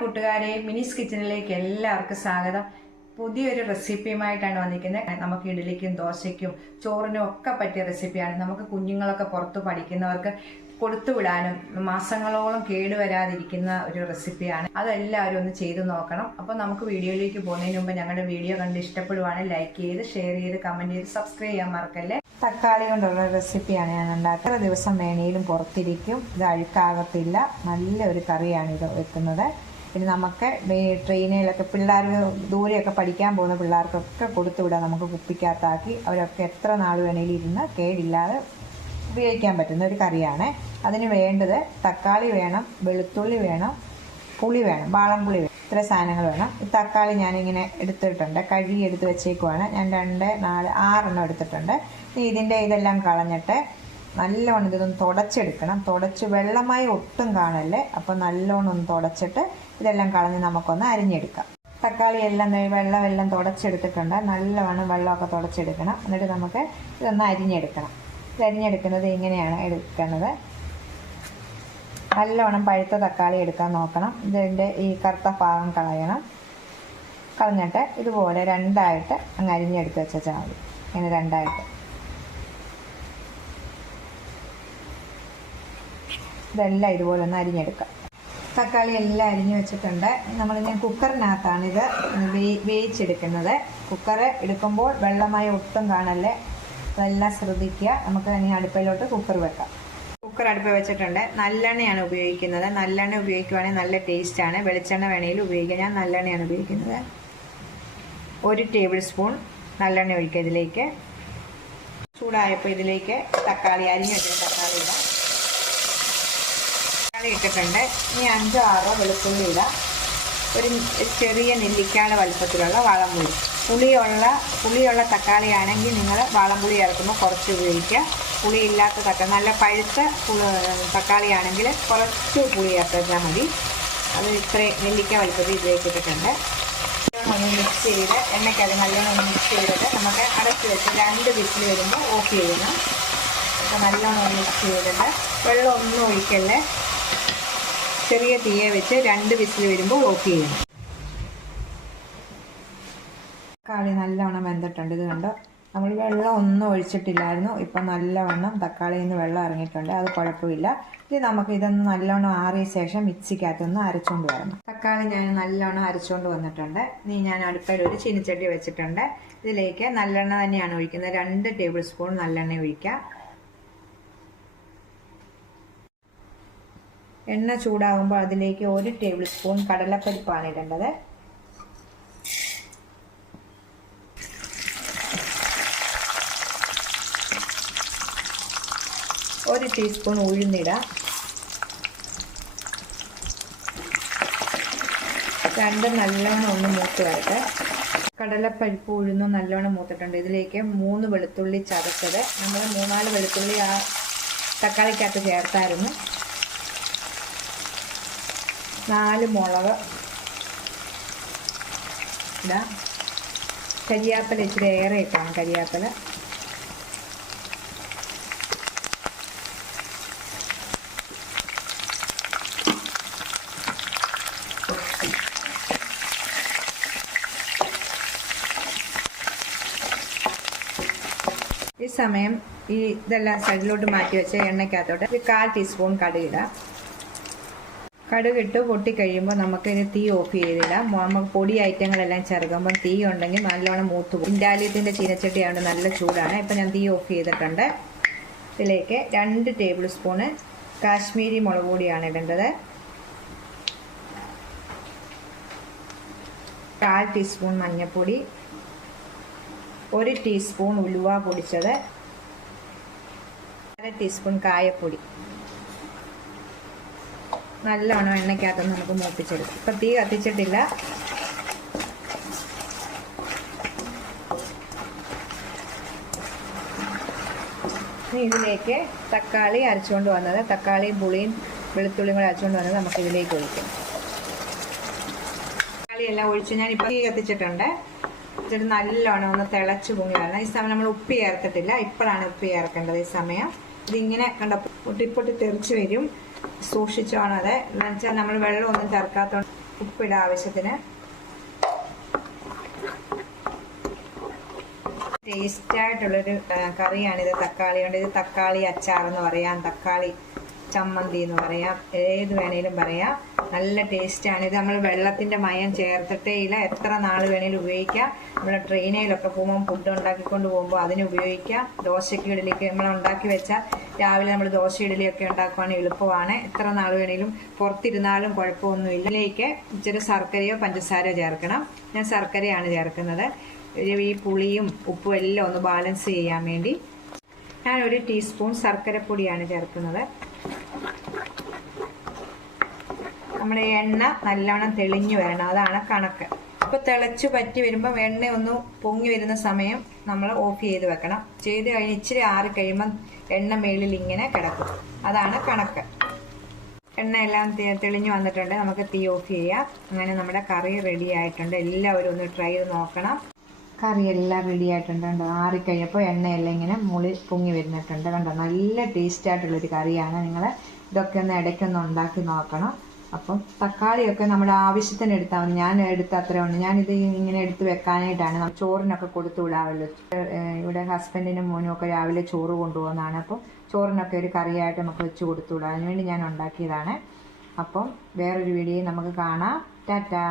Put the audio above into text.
കൂട്ടുകാരെ മിനിസ് കിച്ചണിലേക്ക് എല്ലാവർക്കും സ്വാഗതം. പുതിയൊരു റെസിപ്പിയുമായിട്ടാണ് വന്നിരിക്കുന്നത്. നമുക്ക് ഇഡലിക്കും ദോശയ്ക്കും ചോറിനും ഒക്കെ പറ്റിയ റെസിപ്പിയാണ്. നമുക്ക് കുഞ്ഞുങ്ങളൊക്കെ പുറത്ത് പഠിക്കുന്നവർക്ക് കൊടുത്തു വിടാനും മാസങ്ങളോളം കേടുവരാതിരിക്കുന്ന ഒരു റെസിപ്പിയാണ്. അതെല്ലാവരും ഒന്ന് ചെയ്തു നോക്കണം. അപ്പോൾ നമുക്ക് വീഡിയോയിലേക്ക് പോകുന്നതിന് മുമ്പ് ഞങ്ങളുടെ വീഡിയോ കണ്ട് ഇഷ്ടപ്പെടുവാണെങ്കിൽ ലൈക്ക് ചെയ്ത് ഷെയർ ചെയ്ത് കമന്റ് ചെയ്ത് സബ്സ്ക്രൈബ് ചെയ്യാൻ മറക്കല്ലേ? തക്കാളി കൊണ്ടുള്ള റെസിപ്പിയാണ് ഞാൻ ഉണ്ടാക്കുക ദിവസം വേണേലും പുറത്തിരിക്കും. ഇത് അഴുക്കാകത്തില്ല. നല്ലൊരു കറിയാണ് ഇത് വെക്കുന്നത്. പിന്നെ നമുക്ക് ട്രെയിനിലൊക്കെ പിള്ളേർ ദൂരെയൊക്കെ പഠിക്കാൻ പോകുന്ന പിള്ളേർക്കൊക്കെ കൊടുത്തു വിടാം. നമുക്ക് കുപ്പിക്കകത്താക്കി അവരൊക്കെ എത്ര നാൾ വേണേലും ഇരുന്ന് കേടില്ലാതെ ഉപയോഗിക്കാൻ പറ്റുന്ന ഒരു കറിയാണ്. അതിന് വേണ്ടത് തക്കാളി വേണം വെളുത്തുള്ളി വേണം പുളി വേണം വാളംപുളി വേണം ഇത്ര സാധനങ്ങൾ വേണം. തക്കാളി ഞാനിങ്ങനെ എടുത്തിട്ടുണ്ട്. കഴുകി എടുത്ത് വെച്ചേക്കുവാണ്. ഞാൻ രണ്ട് നാല് ആറെണ്ണം എടുത്തിട്ടുണ്ട്. ഇതിന്റെ ഇതെല്ലാം കളഞ്ഞിട്ട് നല്ലോണം ഇതൊന്ന് തുടച്ചെടുക്കണം. തുടച്ച് വെള്ളമായി ഒട്ടും കാണല്ലേ. അപ്പോൾ നല്ലോണം ഒന്ന് തുടച്ചിട്ട് ഇതെല്ലാം കളഞ്ഞ് നമുക്കൊന്ന് അരിഞ്ഞെടുക്കാം. തക്കാളി എല്ലാം വെള്ളം എല്ലാം തുടച്ചെടുത്തിട്ടുണ്ട്. നല്ലവണ്ണം വെള്ളമൊക്കെ തുടച്ചെടുക്കണം. എന്നിട്ട് നമുക്ക് ഇതൊന്ന് അരിഞ്ഞെടുക്കണം. ഇത് അരിഞ്ഞെടുക്കുന്നത് ഇങ്ങനെയാണ് എടുക്കുന്നത്. നല്ലവണ്ണം പഴുത്ത തക്കാളി എടുക്കാൻ നോക്കണം. ഇതിന്റെ ഈ കറുത്ത ഭാഗം കളയണം. കളഞ്ഞിട്ട് ഇതുപോലെ രണ്ടായിട്ട് അങ്ങ് അരിഞ്ഞെടുത്ത് വെച്ചാൽ മതി ഇങ്ങനെ രണ്ടായിട്ട്. ഇതെല്ലാം ഇതുപോലെ ഒന്ന് അരിഞ്ഞെടുക്കാം. തക്കാളി എല്ലാം അരിഞ്ഞു വെച്ചിട്ടുണ്ട്. നമ്മൾ ഞാൻ കുക്കറിനകത്താണ് ഇത് വേവിച്ചെടുക്കുന്നത്. കുക്കർ എടുക്കുമ്പോൾ വെള്ളമായി ഒട്ടും കാണല്ലേ? അതെല്ലാം ശ്രദ്ധിക്കുക. നമുക്ക് ഇനി അടുപ്പിലോട്ട് കുക്കർ വെക്കാം. കുക്കർ അടുപ്പ് വെച്ചിട്ടുണ്ട്. നല്ലെണ്ണയാണ് ഉപയോഗിക്കുന്നത്. നല്ലെണ്ണ ഉപയോഗിക്കുവാണെങ്കിൽ നല്ല ടേസ്റ്റാണ്. വെളിച്ചെണ്ണ വേണമെങ്കിലും ഉപയോഗിക്കുക ഞാൻ നല്ലെണ്ണയാണ് ഉപയോഗിക്കുന്നത്. ഒരു ടേബിൾ സ്പൂൺ നല്ലെണ്ണ ഒഴിക്കുക ഇതിലേക്ക്. ചൂടായപ്പോൾ ഇതിലേക്ക് തക്കാളി അരിഞ്ഞിട്ട് തക്കാളി ഇടാം. തക്കാളി ഇട്ടിട്ടുണ്ട് ഇനി അഞ്ചോ ആറോ വെളുത്തുള്ളി ഇടാം. ഒരു ചെറിയ നെല്ലിക്കാട് വലുപ്പത്തിലുള്ള വാളംപുളി. പുളിയുള്ള പുളിയുള്ള തക്കാളിയാണെങ്കിൽ നിങ്ങൾ വാളംപുളി ഇറക്കുമ്പോൾ കുറച്ച് ഉപയോഗിക്കുക. പുളിയില്ലാത്ത തക്കാളി നല്ല പഴുത്ത തക്കാളിയാണെങ്കിൽ കുറച്ച് പുളി ചേർത്താൽ മതി. അത് ഇത്രയും നെല്ലിക്ക വലുപ്പത്തിൽ ഉപയോഗിച്ചിട്ടുണ്ട് ഒന്ന് മിക്സ് ചെയ്ത് എണ്ണയ്ക്കത് നല്ലോണം മിക്സ് ചെയ്തിട്ട് നമുക്ക് അടച്ച് വെച്ച് രണ്ട് വിസിൽ വരുമ്പോൾ ഓഫ് ചെയ്യണം അപ്പോൾ നല്ലോണം മിക്സ് ചെയ്തിട്ട് വെള്ളം ഒന്നും ഒഴിക്കല്ലേ. ചെറിയ തീയെ വെച്ച് രണ്ട് വിസിൽ വരുമ്പോൾ ഓഫ് ചെയ്യണം. തക്കാളി നല്ലവണ്ണം വെന്തിട്ടുണ്ട്. ഇത് കണ്ടോ? നമ്മൾ വെള്ളം ഒന്നും ഒഴിച്ചിട്ടില്ലായിരുന്നു. ഇപ്പം നല്ലവണ്ണം തക്കാളിയിൽ നിന്ന് വെള്ളം ഇറങ്ങിയിട്ടുണ്ട്. അത് കുഴപ്പമില്ല. ഇത് നമുക്ക് ഇതൊന്ന് നല്ലവണ്ണം ആറിയ ശേഷം മിക്സിക്കകത്തൊന്ന് അരച്ചുകൊണ്ട് വരണം. തക്കാളി ഞാൻ നല്ലവണ്ണം അരച്ചുകൊണ്ട് വന്നിട്ടുണ്ട്. ഇനി ഞാൻ അടുപ്പയിൽ ഒരു ചീനിച്ചട്ടി വെച്ചിട്ടുണ്ട്. ഇതിലേക്ക് നല്ലെണ്ണ തന്നെയാണ് ഒഴിക്കുന്നത്. രണ്ട് ടേബിൾ സ്പൂൺ നല്ലെണ്ണ ഒഴിക്കുക എണ്ണ ചൂടാകുമ്പോൾ അതിലേക്ക് ഒരു ടേബിൾ സ്പൂൺ കടലപ്പരിപ്പാണ് ഇടേണ്ടത്. ഒരു ടീസ്പൂൺ ഉഴുന്നിട. രണ്ട് നല്ലോണം ഒന്ന് മൂത്ത് വരട്ടെ കടലപ്പരിപ്പ് ഉഴുന്നും നല്ലോണം മൂത്തിട്ടുണ്ട്. ഇതിലേക്ക് മൂന്ന് വെളുത്തുള്ളി ചതച്ചത്. നമ്മൾ മൂന്നാൽ വെളുത്തുള്ളി ആ തക്കാളിക്കകത്ത് ചേർത്തായിരുന്നു. നാല് മുളക്. ഇടാം കരിയാപ്പല ഇച്ചിരി ഏറെ ഇട്ടാണ് കരിയാപ്പല. ഈ സമയം ഈ ഇതെല്ലാം സൈഡിലോട്ട് മാറ്റി വെച്ച് എണ്ണയ്ക്കകത്തോട്ട് ഒരു കാൽ ടീസ്പൂൺ കടുകിടാം കടുകിട്ട് പൊട്ടിക്കഴിയുമ്പോൾ നമുക്ക് ഇനി തീ ഓഫ് ചെയ്തിടാം. നമുക്ക് പൊടി ഐറ്റങ്ങളെല്ലാം ചേർക്കുമ്പോൾ തീ ഉണ്ടെങ്കിൽ നല്ലോണം മൂത്ത് പോകും. ഇൻഡാലിയത്തിന്റെ ചീനച്ചട്ടി ആയതുകൊണ്ട് നല്ല ചൂടാണ്. ഇപ്പം ഞാൻ തീ ഓഫ് ചെയ്തിട്ടുണ്ട്. ഇതിലേക്ക് രണ്ട് ടേബിൾ സ്പൂണ് കാശ്മീരി മുളക് പൊടിയാണ് ഇടേണ്ടത്. കാൽ ടീസ്പൂൺ മഞ്ഞൾപ്പൊടി. ഒരു ടീസ്പൂൺ ഉലുവ പൊടിച്ചത്. അര ടീസ്പൂൺ കായപ്പൊടി. നല്ലോണം എണ്ണയ്ക്കകത്ത് നമുക്ക് മൂപ്പിച്ചെടുക്കും. ഇപ്പം തീ കത്തിച്ചിട്ടില്ല. ഇതിലേക്ക് തക്കാളി അരച്ചുകൊണ്ട് വന്നത്. തക്കാളിയും പുളിയും വെളുത്തുള്ളിയും കൂടെ അരച്ചുകൊണ്ട് വന്നത് നമുക്ക് ഇതിലേക്ക് തക്കാളിയെല്ലാം ഒഴിച്ച് ഞാൻ തീ കത്തിച്ചിട്ടുണ്ട്. എന്നിട്ട് നല്ലോണം ഒന്ന് തിളച്ച് പൊങ്ങി വരണം. ഈ സമയം നമ്മൾ ഉപ്പ് ചേർത്തിട്ടില്ല. ഇപ്പോഴാണ് ഉപ്പ് ചേർക്കേണ്ടത് ഈ സമയം. ഇതിങ്ങനെ കണ്ട പൊട്ടി പൊട്ടി തെറിച്ച് വരും. സൂക്ഷിച്ചോണം അത്. എന്ന് വെച്ചാൽ നമ്മൾ വെള്ളം ഒന്നും ചേർക്കാത്തതുകൊണ്ട് ഉപ്പിട ആവശ്യത്തിന്. ടേസ്റ്റ് ആയിട്ടുള്ളൊരു ആ, കറിയാണിത്. തക്കാളി. കൊണ്ട് ഇത് തക്കാളി അച്ചാർ എന്ന് പറയാം. തക്കാളി ചമ്മന്തി എന്ന് പറയാം. ഏത് വേണേലും പറയാം. നല്ല ടേസ്റ്റാണ്. ഇത് നമ്മൾ വെള്ളത്തിന്റെ മയം ചേർത്തിട്ടേ ഇല്ല. എത്ര നാൾ വേണേലും ഉപയോഗിക്കാം. നമ്മൾ ട്രെയിനിലൊക്കെ പോകുമ്പോൾ ഫുഡ് ഉണ്ടാക്കിക്കൊണ്ട് പോകുമ്പോൾ അതിന് ഉപയോഗിക്കാം. ദോശയ്ക്ക് ഇഡലിക്ക് നമ്മൾ ഉണ്ടാക്കി വെച്ചാൽ രാവിലെ നമ്മൾ ദോശ ഇഡലിയൊക്കെ ഉണ്ടാക്കുവാണെങ്കിൽ എളുപ്പമാണ്. എത്ര നാൾ വേണേലും പുറത്തിരുന്നാലും കുഴപ്പമൊന്നുമില്ല ഇതിലേക്ക് ഇച്ചിരി ശർക്കരയോ പഞ്ചസാരയോ ചേർക്കണം. ഞാൻ ശർക്കരയാണ് ചേർക്കുന്നത്. ഈ പുളിയും ഉപ്പും എല്ലാം ഒന്ന് ബാലൻസ് ചെയ്യാൻ വേണ്ടി. ഞാൻ ഒരു ടീസ്പൂൺ ശർക്കരപ്പൊടിയാണ് ചേർക്കുന്നത്. നമ്മുടെ എണ്ണ നല്ലോണം തെളിഞ്ഞു വരണം. അതാണ് കണക്ക്. അപ്പോൾ തിളച്ചു പറ്റി വരുമ്പോൾ എണ്ണ ഒന്ന് പൊങ്ങി വരുന്ന സമയം നമ്മൾ ഓഫ് ചെയ്ത് വെക്കണം. ചെയ്ത് കഴിഞ്ഞ് ഇച്ചിരി ആറി കഴിയുമ്പോൾ എണ്ണ മേളിൽ ഇങ്ങനെ കിടക്കും. അതാണ് കണക്ക്. എണ്ണ എല്ലാം തെളിഞ്ഞു വന്നിട്ടുണ്ട്. നമുക്ക് തീ ഓഫ് ചെയ്യാം. അങ്ങനെ നമ്മുടെ കറി റെഡി ആയിട്ടുണ്ട്. എല്ലാവരും ഒന്ന് ട്രൈ ചെയ്ത് നോക്കണം. കറി എല്ലാം റെഡി ആയിട്ടുണ്ട്. കണ്ടോ? ആറിക്കഴിഞ്ഞപ്പോൾ എണ്ണയെല്ലാം ഇങ്ങനെ മുളി പൊങ്ങി വരുന്നിട്ടുണ്ട്. കണ്ടോ? നല്ല ടേസ്റ്റ് ആയിട്ടുള്ളൊരു കറിയാണ്. നിങ്ങൾ ഇതൊക്കെ ഒന്ന് ഇടയ്ക്കൊന്ന് ഉണ്ടാക്കി നോക്കണം. അപ്പം തക്കാളിയൊക്കെ നമ്മുടെ ആവശ്യത്തിന് എടുത്താൽ മതി. ഞാൻ എടുത്ത അത്രയുണ്ട് ഞാനിത് ഇങ്ങനെ എടുത്ത് വെക്കാനായിട്ടാണ്. ചോറിനൊക്കെ കൊടുത്തു വിടാവല്ലോ. ഇവിടെ ഹസ്ബൻഡിനും മോനും ഒക്കെ രാവിലെ ചോറ് കൊണ്ടുപോകുന്നതാണ്. അപ്പോൾ ചോറിനൊക്കെ ഒരു കറിയായിട്ട് നമുക്ക് വെച്ച് കൊടുത്തു വിടാം. അതിനുവേണ്ടി ഞാൻ ഉണ്ടാക്കിയതാണ്. അപ്പം വേറൊരു വീഡിയോ നമുക്ക് കാണാം. ടാറ്റാ.